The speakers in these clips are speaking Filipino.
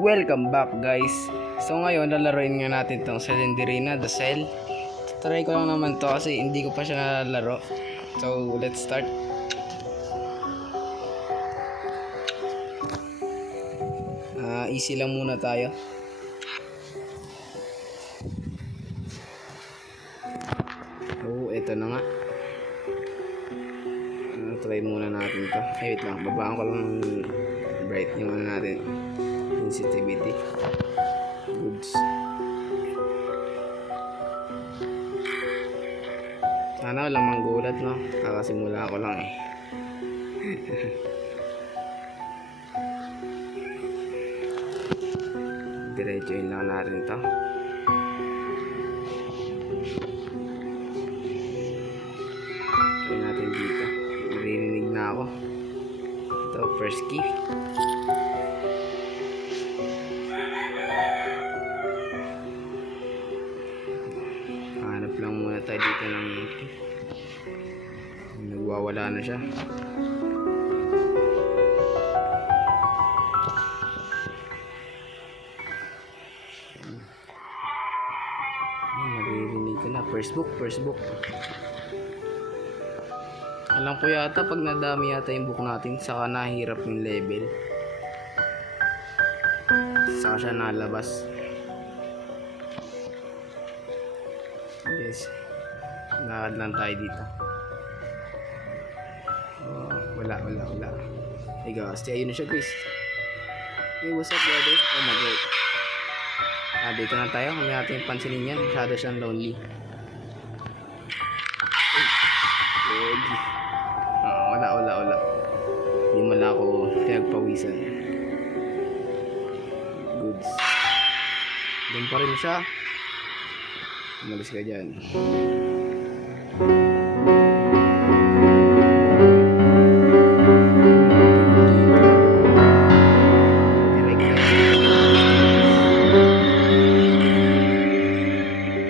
Welcome back guys. So ngayon lalaroin nga natin tong Slendrina The Cell. Try ko lang naman to kasi hindi ko pa siya nalaro. So let's start. Easy lang muna tayo. Oh, eto na nga. Try muna natin to. Wait lang, babaan ko lang bright yung ano natin. Sensitivity. Goods. Sana walang manggulat, no? Kakasimula ko lang eh. Diretsuin lang natin to. Try natin dito. Naririnig na ako. Ito, first key. Hanap lang muna tayo dito ng nagwawala na siya. Naririnig ko na. First book. Alam ko yata pag nadami yata yung book natin, saka nahirap yung level. Saka siya nalabas. Yes. Lakad lang tayo dito. Wala. Hey guys, ayun na siya guys. Hey, what's up brother? Oh my god. Dito na tayo. Kung natin pansinin yan, masyado siyang lonely. Wala. Hindi mo lang ako pinagpawisan. Goods. Doon pa rin siya. Umalis ka dyan.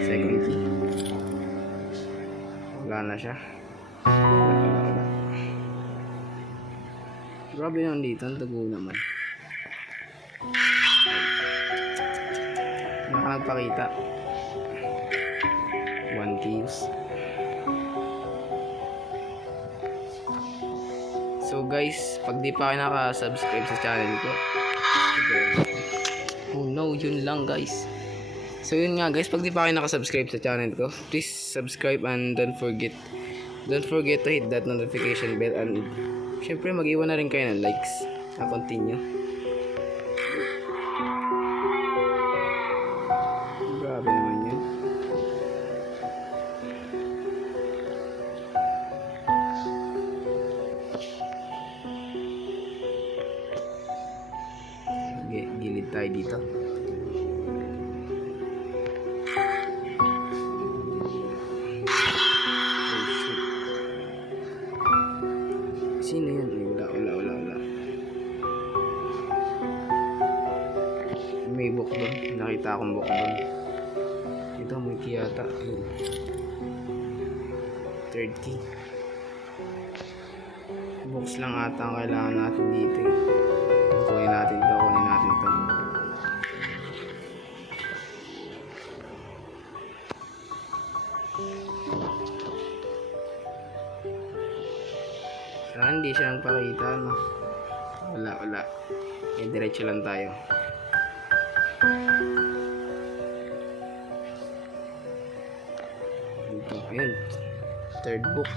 Second key. Wala na siya. Wala. Grabe naman dito. Ang tago naman. Nagpakita. 1 keys. So guys, pag di pa kayo naka-subscribe sa channel ko, oh no, yun lang guys. So yun nga guys, pag di pa kayo naka-subscribe sa channel ko, please subscribe and don't forget to hit that notification bell, and syempre mag-iwan na rin kayo ng likes na continue. Grabe naman yun. Gilid tayo dito. Oh shit. Sino yun? Wala. May book doon. Nakita akong book doon. Ito may key yata. Third key. Books lang ata ang kailangan natin dito eh. Kunin natin to. Hindi siya nagpakita, no? Wala. Diretso lang tayo. Dito, ayun. Third book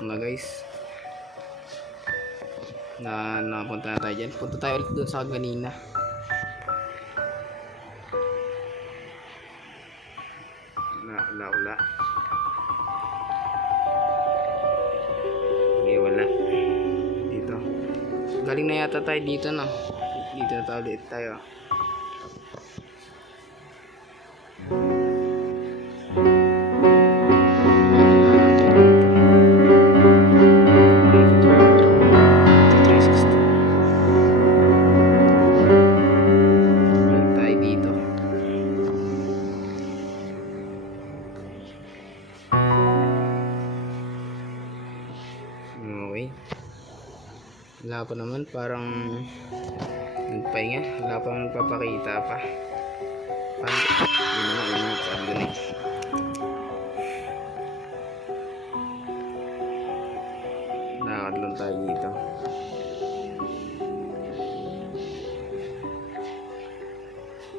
na guys. Napunta na tayo dyan. Punta tayo ulit doon sa kanina. Wala. Okay, wala. Dito. Galing na yata tayo dito, no? Dito na tayo ulit tayo. Wala pa naman, parang nagpahinga. Wala pa naman nagpapakita pa. Yun naman, sabi ko na eh. Lakad lang tayo dito.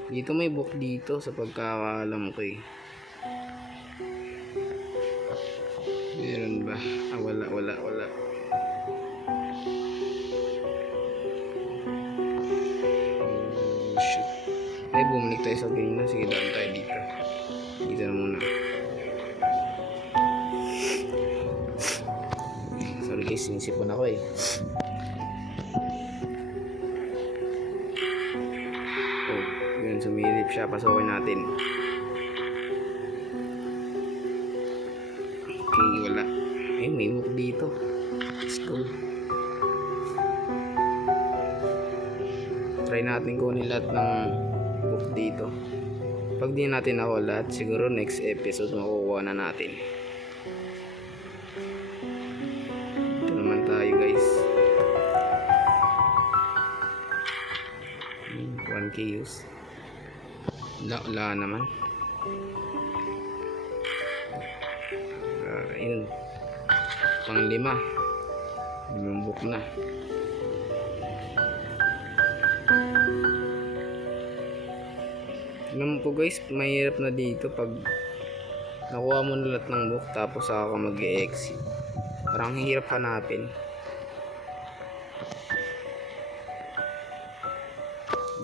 Dito may book dito sa pagkakaalam ko eh. Meron ba? Wala. Shoot. Ay, bumalik tayo sa ganina. Sige, daan tayo dito. Dito na muna. Sorry guys, sinisipon ako eh. Oh, yun, sumilip siya. Pasokin natin. Okay, wala. Ay, may book dito. Let's go. Try natin kunin lahat ng book dito. Pag di natin ako lahat, siguro next episode makukuha na natin. Ito naman tayo guys. 1k use. Wala naman. Ayun. Pang 5. 5 book na. Alam po guys, mahirap na dito pag nakuha mo na lahat ng book tapos saka ka mag-exit. Parang hirap hanapin.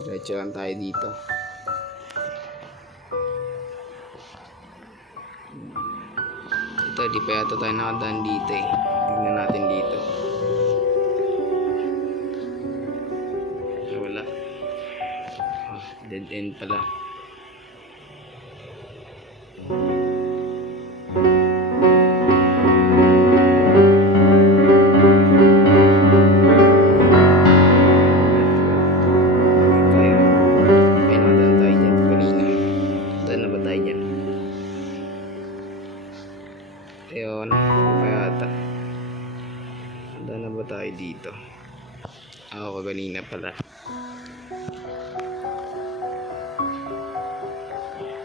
Diretso lang tayo dito. Ito, di pa yata tayo nakadaan dito eh. Tignan natin dito. Wala. Oh, dead end pala. Ayun, pa yata. Handa na ba tayo dito? Ako kanina pala.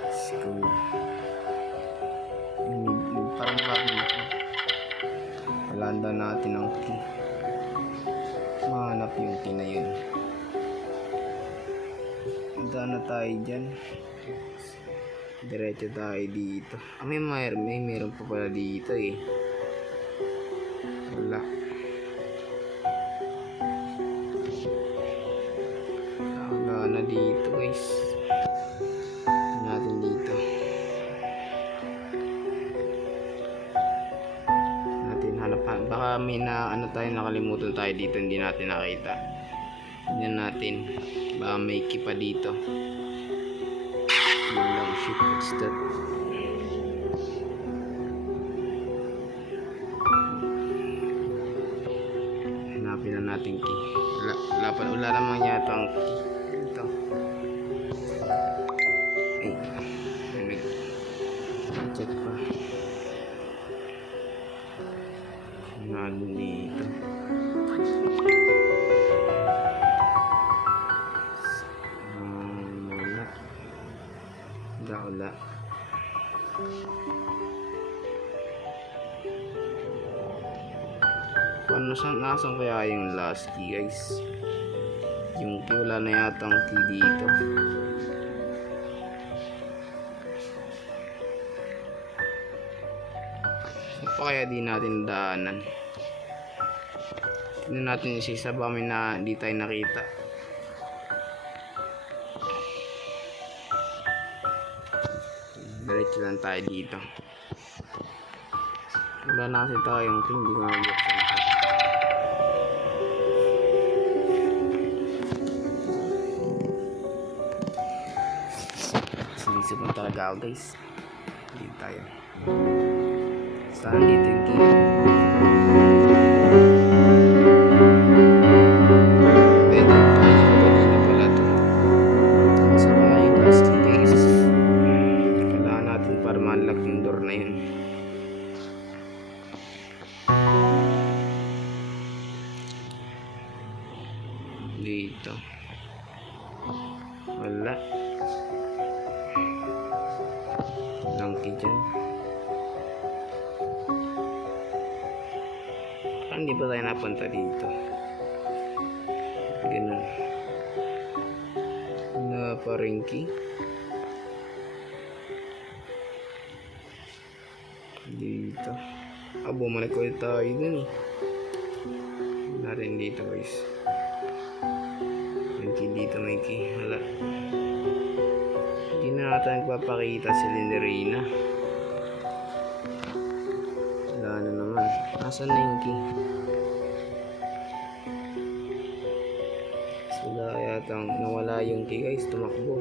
Let's go. Parang makita. Palanda natin ang key. Mahanap yung key na yun. Handa na tayo dyan. Diretso tayo dito. May meron pa pala dito eh. Wala. Wala na dito guys. Natin dito. Natin hanap. Baka may tayo nakalimutan tayo dito. Hindi natin nakita. Tignan natin. Baka may key pa dito. Shit, what's that? Hanapin na natin key. Wala naman yata ang key. Ito. Ay, check pa. Nandun dito. Wala. Nasaan kaya yung last key guys? Yung key, wala na yata ang key dito. Saan pa kaya di natin daanan? Tignan natin yung sisa ba may na di tayo nakita. Diretso lang tayo dito. Wala na kasi tayong key, hindi ko mabuksan ito. Sinisip mo talaga ako guys. Dito tayo. Saan dito yung key? Dito. Wala. Langki dyan. Parang di ba tayo napunta dito? Ganun. Na paringki. Dito. Bumalik ulit tayo dun eh. Natin dito guys. Mikey dito, Mikey. Wala. Hindi na natin nagpapakita si Linderina. Wala na naman. Asan na yung key? Sila yatang nawala yung key guys. Tumakbo.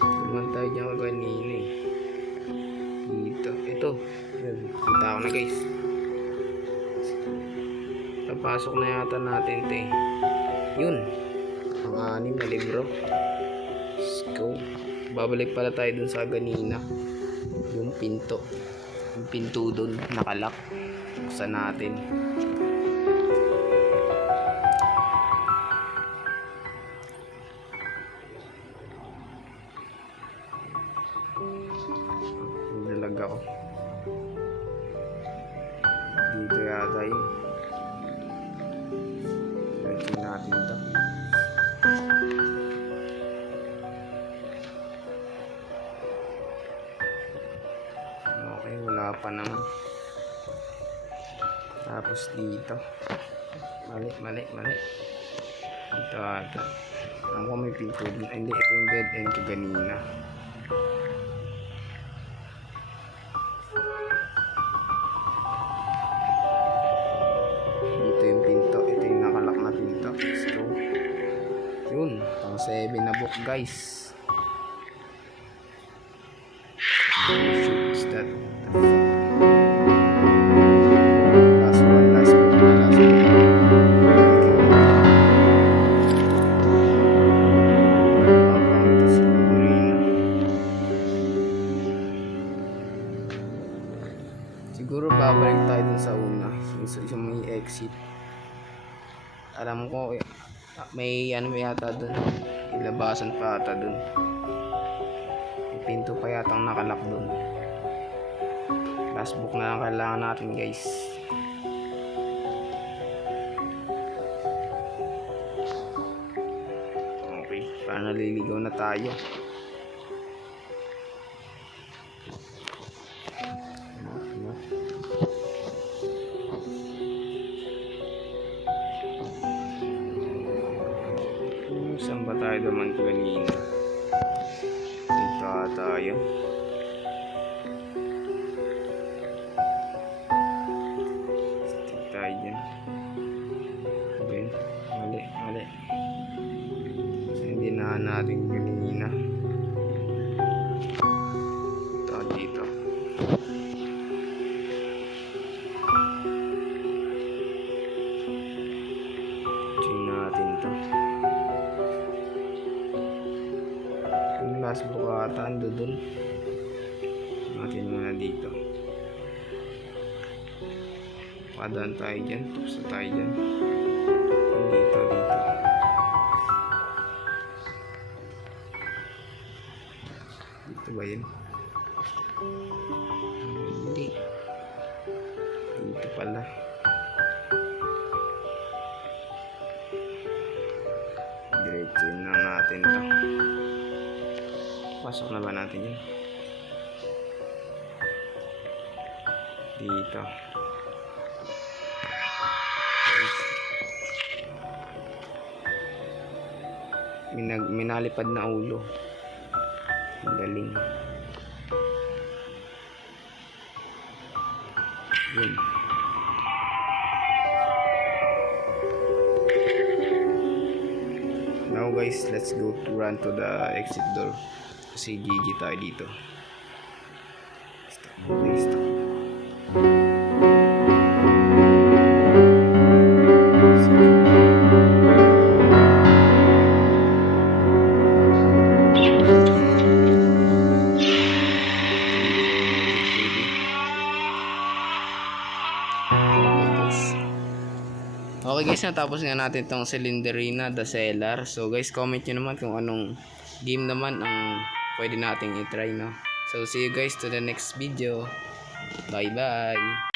Tuman tayo dyan kanina eh. Dito. Ito. Kita ko na guys. Napasok na yata natin ito eh. Yun. Ang 6 na libro. Let's go. Babalik pala tayo dun sa ganina. Yung pinto. Yung pinto dun. Nakalak. Buksan natin. Nilalag ako. Dito yata yun. Check natin ito. Okay, wala pa naman. Tapos dito. Mali. Ito ata. Alam ko may pinto din. Hindi, ito yung dead end ko ganina. Dito yung pinto. Ito yung nakalak na pinto. Let's go. Yun. Pang 7 na book guys. Shoot, is that the fuck? Last one. Ito si Linderina. Siguro babalik tayo dun sa una. Yung may exit. Alam ko may ano yata dun. Ilabasan pa ata dun. May pinto pa yatang nakalak dun. Last book na lang kailangan natin guys. Okay, para naliligaw na tayo. Saan ba tayo naman kanina? Dito ata yun. Stick tayo dyan. Okay. Mali. So, hindi na natin kanina. Ito dito. Check natin to. Last book ata ando dun. Natin muna dito. Padaan tayo dyan. Tapos na tayo dyan. Dito. Dito ba yun? Hindi. Dito pala. Diretso na natin to. Pasok na ba natin yun? Dito. Minalipad na ulo. Galing. Yun. Now guys, let's go to run to the exit door. Kasi GG tayo dito. Stop. Okay guys, natapos nga natin tong Cylinderina the Cellar. So guys, comment nyo naman kung anong game naman ang pwede nating i-try, no? So see you guys to the next video. Bye bye.